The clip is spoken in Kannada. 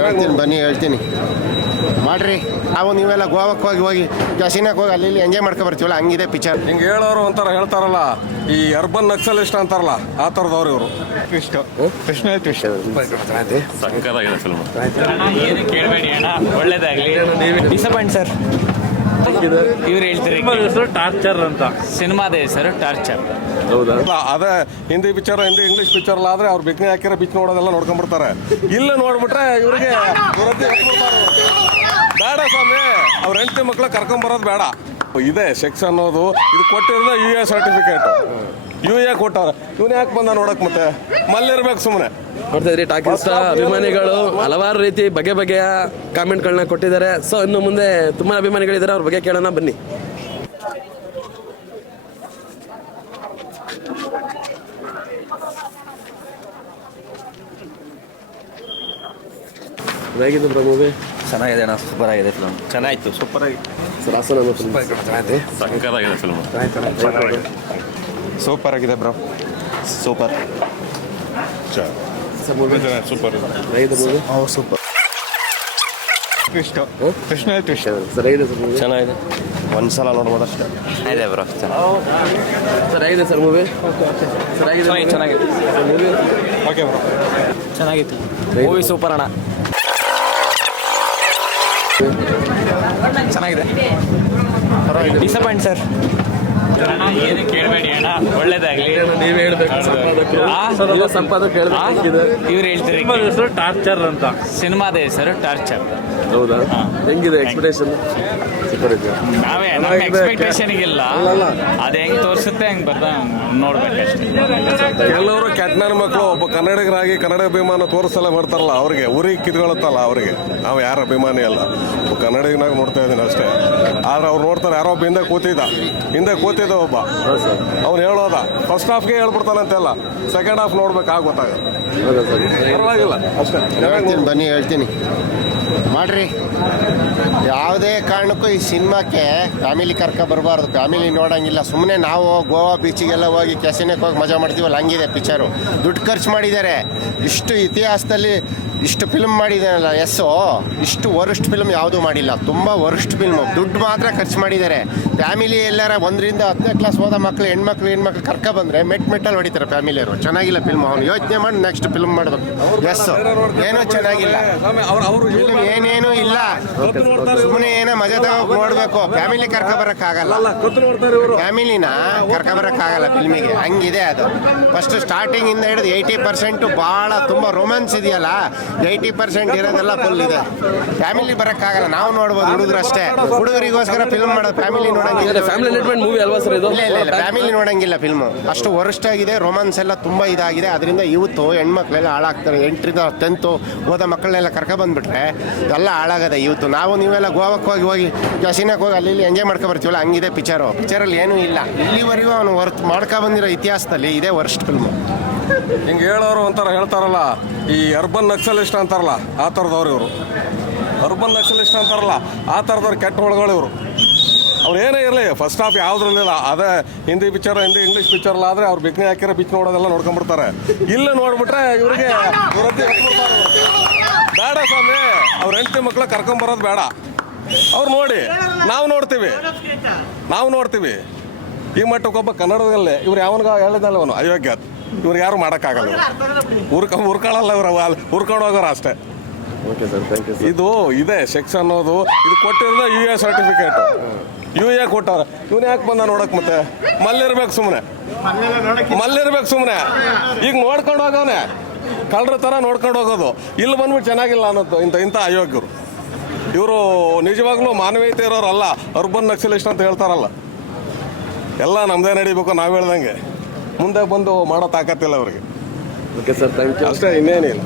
ಹೇಳ್ತೀನಿ ಬನ್ನಿ ಹೇಳ್ತೀನಿ ಮಾಡ್ರಿ. ನಾವು ನೀವೆಲ್ಲ ಗೋವಾಕ್ಕೆ ಹೋಗಿ ಕ್ಯಾಸಿನಾಕ್ ಹೋಗಿ ಅಲ್ಲಿ ಎಂಜಾಯ್ ಮಾಡ್ಕೊ ಬರ್ತೀವಲ್ಲ, ಹಂಗಿದೆ ಪಿಕ್ಚರ್. ಹಿಂಗೆ ಹೇಳೋರು ಒಂಥರ ಹೇಳ್ತಾರಲ್ಲ, ಈ ಅರ್ಬನ್ ನಕ್ಸಲಿಸ್ಟ್ ಅಂತಾರಲ್ಲ, ಆ ಥರದವ್ರು ಇವರು. ಟ್ವಿಸ್ಟ್ ಕೃಷ್ಣ ಟ್ವಿಸ್ಟ್ ಸಕ್ಕತ್ತಾಗಿದೆ ಫಿಲ್ಮ್. ಏನು ಕೇಳಬೇಡಿ ಅಣ್ಣ, ಒಳ್ಳೇದಾಗಲಿ. Disappoint sir. ಇವ್ರು ಹೇಳ್ತಾರೆ ಹೆಸರು ಟಾರ್ಚರ್ ಅಂತ. ಸಿನಿಮಾದ ಹೆಸರು ಟಾರ್ಚರ್. ಅದೇ ಹಿಂದಿ ಪಿಕ್ಚರ್, ಇಂಗ್ಲಿಷ್ ಪಿಕ್ಚರ್ ಆದ್ರೆ ಅವ್ರು ಬಿಕ್ನಿ ಹಾಕಿರೋ ಬಿಚ್ ನೋಡೋದೆಲ್ಲ ನೋಡ್ಕೊಂಡ್ಬಿಡ್ತಾರೆ. ಇಲ್ಲ ನೋಡ್ಬಿಟ್ರೆ ಇವ್ರಿಗೆ ಬೇಡ ಸ್ವಾಮಿ, ಅವ್ರ ಹೆಂಡತಿ ಮಕ್ಳ ಕರ್ಕೊಂಬರೋದು ಬೇಡ. ಇದೆ ಸೆಕ್ಸ್ ಅನ್ನೋದು, ಇದು ಕೊಟ್ಟಿರೋದು UA ಸರ್ಟಿಫಿಕೇಟ್. UA ಕೊಟ್ಟವ್ರೆ, ಇವನು ಯಾಕೆ ಬಂದ ನೋಡಕ್ ಮತ್ತೆ ಮಲ್ಲಿರ್ಬೇಕು ಸುಮ್ಮನೆ. ನೋಡ್ತಾ ಇದ್ರಿ ಟಾಕಿಸ್ ಅಭಿಮಾನಿಗಳು ಹಲವಾರು ರೀತಿ ಬಗೆ ಬಗೆಯ ಕಾಮೆಂಟ್ಗಳನ್ನ ಕೊಟ್ಟಿದ್ದಾರೆ. ಸೊ ಇನ್ನು ಮುಂದೆ ತುಂಬಾ ಅಭಿಮಾನಿಗಳಿದ್ದಾರೆ, ಅವ್ರ ಬಗ್ಗೆ ಕೇಳೋಣ ಬನ್ನಿ. ಹೇಗಿದೆ ಬ್ರೋ ಮೂವಿ? ಚೆನ್ನಾಗಿದೆ ಅಣ್ಣ, ಸೂಪರ್ ಆಗಿದೆ ಫಿಲ್ಮ್. ಚೆನ್ನಾಗಿತ್ತು, ಸೂಪರ್ ಆಗಿ. ಸರ್ ಹಾಸನ ಫಿಲ್ಮ್ ಸಕ್ಕತ್ತಾಗಿದೆ ಫಿಲ್ಮ್. ಸೂಪರ್ ಆಗಿದೆ ಬ್ರೋ, ಸೂಪರ್. ಸೂಪರ್ ಹೇಗಿದೆ movie? Super. Twist Krishna twist sir ಹೇಗಿದೆ ಸರ್ ಮೂವಿ? ಚೆನ್ನಾಗಿದೆ, ಒಂದ್ಸಲ ನೋಡ್ಬೋದು ಅಷ್ಟೇ. ಇದೆ ಬ್ರೋ. ಸರ್ ಹೇಗಿದೆ ಸರ್ ಮೂವಿ? ಸರ್ ಹೇಗಿದೆ? ಚೆನ್ನಾಗಿದೆ ಮೂವಿ ಓಕೆ ಬ್ರೋ, ಚೆನ್ನಾಗಿತ್ತು ಮೂವಿ. ಸೂಪರ್ ಅಣ್ಣ, ಚೆನ್ನಾಗಿದೆ. Disappoint sir. ಏನು ಕೇಳಬೇಡಿ ಅಣ್ಣ, ಒಳ್ಳೇದಾಗಲಿ. ನೀವೇ ಹೇಳ್ಬೇಕು, ಸಂಪಾದಕ ಹೇಳ್ಬೇಕು. ಇವ್ರು ಹೇಳ್ತಾರೆ ಹೆಸರು ಟಾರ್ಚರ್ ಅಂತ. ಸಿನಿಮಾದ ಹೆಸರು ಟಾರ್ಚರ್. ಹೌದಾ? ಹೆಂಗಿದೆ ಎಕ್ಸ್ಪೆಕ್ಟೇಷನ್? ಸೂಪರ್ ಇದೆ. ನಾವೇ ನಮ್ಮ ಎಕ್ಸ್ಪೆಕ್ಟೇಷನ್ಗಿಲ್ಲ, ಅದು ಹೆಂಗೆ ತೋರಿಸುತ್ತೆ ಹಂಗೆ ಬರ್ತಾ ನೋಡ್ಬೇಕಷ್ಟೇ. ಕೆಲವರು ಕೆಟ್ಟನ ಮಕ್ಕಳು ಒಬ್ಬ ಕನ್ನಡಿಗರಾಗಿ ಕನ್ನಡ ಅಭಿಮಾನ ತೋರಿಸಲ್ಲ ಮಾಡ್ತಾರಲ್ಲ, ಅವ್ರಿಗೆ ಉರಿ ಕಿತ್ಕೊಳತ್ತಲ್ಲ ಅವ್ರಿಗೆ. ನಾವು ಯಾರ ಅಭಿಮಾನಿ ಅಲ್ಲ, ಒಬ್ಬ ಕನ್ನಡಿಗನಾಗ ನೋಡ್ತಾ ಇದ್ದೀನಿ ಅಷ್ಟೇ. ಆದ್ರೆ ಅವ್ರು ನೋಡ್ತಾರೆ, ಯಾರೋ ಒಬ್ಬ ಹಿಂದೆ ಕೂತಿದ್ದ ಒಬ್ಬ, ಅವ್ನು ಹೇಳೋದ ಫಸ್ಟ್ ಹಾಫ್ಗೆ ಹೇಳ್ಬಿಡ್ತಾನಂತೆಲ್ಲ, ಸೆಕೆಂಡ್ ಹಾಫ್ ನೋಡ್ಬೇಕಾಗ ಗೊತ್ತಾಗುತ್ತೆ. ಹೌದಾ ಸರ್? ಪರವಾಗಿಲ್ಲ ಅಷ್ಟೇ. ಹೇಳ್ತೀನಿ ಬನ್ನಿ ಹೇಳ್ತೀನಿ ಮಾಡ್ರಿ. ಯಾವುದೇ ಕಾರಣಕ್ಕೂ ಈ ಸಿನಿಮಾಕ್ಕೆ ಫ್ಯಾಮಿಲಿ ಬರಬಾರ್ದು, ಫ್ಯಾಮಿಲಿ ನೋಡೋಂಗಿಲ್ಲ. ಸುಮ್ಮನೆ ನಾವು ಗೋವಾ ಬೀಚಿಗೆಲ್ಲ ಹೋಗಿ ಕ್ಯಾಸಿನಾಕ್ ಹೋಗಿ ಮಜಾ ಮಾಡ್ತೀವಲ್ಲ, ಹಂಗಿದೆ ಪಿಕ್ಚರು. ದುಡ್ಡು ಖರ್ಚು ಮಾಡಿದ್ದಾರೆ. ಇಷ್ಟು ಇತಿಹಾಸದಲ್ಲಿ ಇಷ್ಟು ಫಿಲ್ಮ್ ಮಾಡಿದ್ದಾನಲ್ಲ ಇಷ್ಟು ವರ್ಸ್ಟ್ ಫಿಲ್ಮ್ ಯಾವುದೂ ಮಾಡಿಲ್ಲ. ತುಂಬ ವರ್ಸ್ಟ್ ಫಿಲ್ಮು. ದುಡ್ಡು ಮಾತ್ರ ಖರ್ಚು ಮಾಡಿದ್ದಾರೆ. ಫ್ಯಾಮಿಲಿ ಎಲ್ಲಾರ 1ರಿಂದ 10ನೇ ಕ್ಲಾಸ್ ಹೋದ ಮಕ್ಕಳು ಹೆಣ್ಮಕ್ಳು ಕರ್ಕೊಬಂದ್ರೆ ಮೆಟ್ಟಲ್ಲಿ ಹೊಡಿತಾರೆ ಫ್ಯಾಮಿಲಿಯವರು. ಚೆನ್ನಾಗಿಲ್ಲ ಫಿಲ್ಮ್. ಅವ್ನು ಯೋಚನೆ ಮಾಡಿ ನೆಕ್ಸ್ಟ್ ಫಿಲ್ಮ್ ಮಾಡಬೇಕು. ಏನೂ ಚೆನ್ನಾಗಿಲ್ಲ ಫಿಲ್ಮ್, ಏನೇನೂ ಇಲ್ಲ. ಸುಮ್ಮನೆ ಏನೋ ಮಜಾ ತಗೋಕ್ ನೋಡಬೇಕು. ಫ್ಯಾಮಿಲಿ ಕರ್ಕೊಬರಕ್ಕಾಗಲ್ಲ, ಫ್ಯಾಮಿಲಿನ ಕರ್ಕೊಬರಕ್ಕಾಗಲ್ಲ ಫಿಲ್ಮಿಗೆ, ಹಂಗಿದೆ ಅದು. ಫಸ್ಟ್ ಸ್ಟಾರ್ಟಿಂಗಿಂದ ಹಿಡಿದು 80% ಭಾಳ ತುಂಬ ರೊಮ್ಯಾನ್ಸ್ ಇದೆಯಲ್ಲ, 80% ಇರೋದೆಲ್ಲ ಫುಲ್ ಇದೆ. ಫ್ಯಾಮಿಲಿ ಬರೋಕ್ಕಾಗಲ್ಲ, ನಾವು ನೋಡ್ಬೋದು, ಹುಡುಗರು ಅಷ್ಟೇ. ಹುಡುಗರಿಗೋಸ್ಕರ ಫಿಲ್ಮ್ ಮಾಡೋದು, ಫ್ಯಾಮಿಲಿ ನೋಡಂಗಿಲ್ಲ. ಫ್ಯಾಮಿಲಿ ಎಂಟರ್ಟೈನ್ಮೆಂಟ್ ಮೂವಿ ಅಲ್ವಾ ಸರ್ ಇದು? ಇಲ್ಲ ಫ್ಯಾಮಿಲಿ ನೋಡಂಗಿಲ್ಲ ಫಿಲ್ಮು. ಅಷ್ಟು ವರ್ಸ್ಟ್ ಆಗಿದೆ. ರೊಮ್ಯಾನ್ಸ್ ಎಲ್ಲ ತುಂಬ ಇದಾಗಿದೆ. ಅದರಿಂದ ಇವತ್ತು ಹೆಣ್ಮಕ್ಳೆಲ್ಲ ಹಾಳಾಗ್ತಾರೆ. 8ರಿಂದ 10th ಓದೋ ಮಕ್ಕಳನ್ನೆಲ್ಲ ಕರ್ಕೊಬಂದ್ಬಿಟ್ರೆ ಎಲ್ಲ ಹಾಳಾಗದೆ ಇವತ್ತು. ನಾವು ನೀವೆಲ್ಲ ಗೋವಾಕ್ಕೆ ಹೋಗಿ ಕ್ಯಾಸಿನಾಕ್ ಹೋಗಿ ಅಲ್ಲಿ ಎಂಜಾಯ್ ಮಾಡ್ಕೊ ಬರ್ತೀವಲ್ಲ, ಹಂಗಿದೆ ಪಿಕ್ಚರು. ಪಿಕ್ಚರಲ್ಲಿ ಏನೂ ಇಲ್ಲ. ಇಲ್ಲಿವರೆಗೂ ಅವನು ಮಾಡ್ಕೊಬಂದಿರೋ ಇತಿಹಾಸದಲ್ಲಿ ಇದೇ ವರ್ಸ್ಟ್ ಫಿಲ್ಮು. ಹಿಂಗೆ ಹೇಳೋರು ಒಂಥರ ಹೇಳ್ತಾರಲ್ಲ, ಈ ಅರ್ಬನ್ ನಕ್ಸಲಿಸ್ಟ್ ಅಂತಾರಲ್ಲ, ಆ ಥರದವ್ರು ಇವರು. ಅರ್ಬನ್ ನಕ್ಸಲಿಸ್ಟ್ ಅಂತಾರಲ್ಲ, ಆ ಥರದವ್ರು ಕೆಟ್ಟ ಒಳಗಳು ಇವರು. ಅವ್ರು ಏನೇ ಇರಲಿ, ಫಸ್ಟ್ ಹಾಫ್ ಯಾವುದ್ರಲ್ಲಿಲ್ಲ. ಅದೇ ಹಿಂದಿ ಪಿಕ್ಚರ್, ಇಂಗ್ಲಿಷ್ ಪಿಕ್ಚರ್ ಆದರೆ ಅವ್ರು ಬಿಕ್ನಿ ಹಾಕಿರೋ ಬಿಚ್ ನೋಡೋದೆಲ್ಲ ನೋಡ್ಕೊಂಡ್ಬಿಡ್ತಾರೆ. ಇಲ್ಲ ನೋಡ್ಬಿಟ್ರೆ ಇವ್ರಿಗೆ ಬೇಡ ಸ್ವಾಮಿ, ಅವ್ರ ಹೆಂಡತಿ ಮಕ್ಳ ಕರ್ಕೊಂಬರೋದು ಬೇಡ. ಅವ್ರು ನೋಡಿ, ನಾವು ನೋಡ್ತೀವಿ. ಈ ಮಟ್ಟಕ್ಕೊಬ್ಬ ಕನ್ನಡದಲ್ಲೇ ಇವ್ರು ಯಾವನಿಗ ಹೇಳಿದಲ್ಲ ಅವನು ಅಯೋಗ್ಯ, ಇವ್ರಿಗೆ ಯಾರು ಮಾಡೋಕ್ಕಾಗಲ್ಲ. ಉರ್ಕೊಳ್ಳಲ್ಲ, ಇವ್ರು ಉರ್ಕೊಂಡು ಹೋಗೋರು ಅಷ್ಟೇ. Okay sir, thank you. ಇದು ಇದೆ ಸೆಕ್ಸ್ ಅನ್ನೋದು, ಇದು ಕೊಟ್ಟಿರೋದು UA ಸರ್ಟಿಫಿಕೇಟ್. UA ಕೊಟ್ಟವ್ರೆ, ಇವನು ಯಾಕೆ ಬಂದ ನೋಡಕ್ ಮತ್ತೆ ಮಲ್ಲಿರ್ಬೇಕು ಸುಮ್ಮನೆ. ಈಗ ನೋಡ್ಕೊಂಡು ಹೋಗವನೆ, ಕಳ್ಳರ ಥರ ನೋಡ್ಕೊಂಡು ಹೋಗೋದು. ಇಲ್ಲಿ ಬಂದ್ಬಿಟ್ಟು ಚೆನ್ನಾಗಿಲ್ಲ ಅನ್ನೋದು ಇಂಥ ಅಯೋಗ್ಯರು. ಇವರು ನಿಜವಾಗ್ಲೂ ಮಾನವೀಯತೆ ಇರೋರಲ್ಲ, ಅರ್ಬನ್ ನಕ್ಸಲಿಸ್ಟ್ ಅಂತ ಹೇಳ್ತಾರಲ್ಲ. ಎಲ್ಲ ನಮ್ಮದೇ ನಡಿಬೇಕು, ನಾವು ಹೇಳ್ದಂಗೆ. ಮುಂದೆ ಬಂದು ಮಾಡೋ ತಾಕತ್ತಿಲ್ಲ ಅವ್ರಿಗೆ. Okay sir, thank you. ಅಷ್ಟೇ, ಇನ್ನೇನಿಲ್ಲ.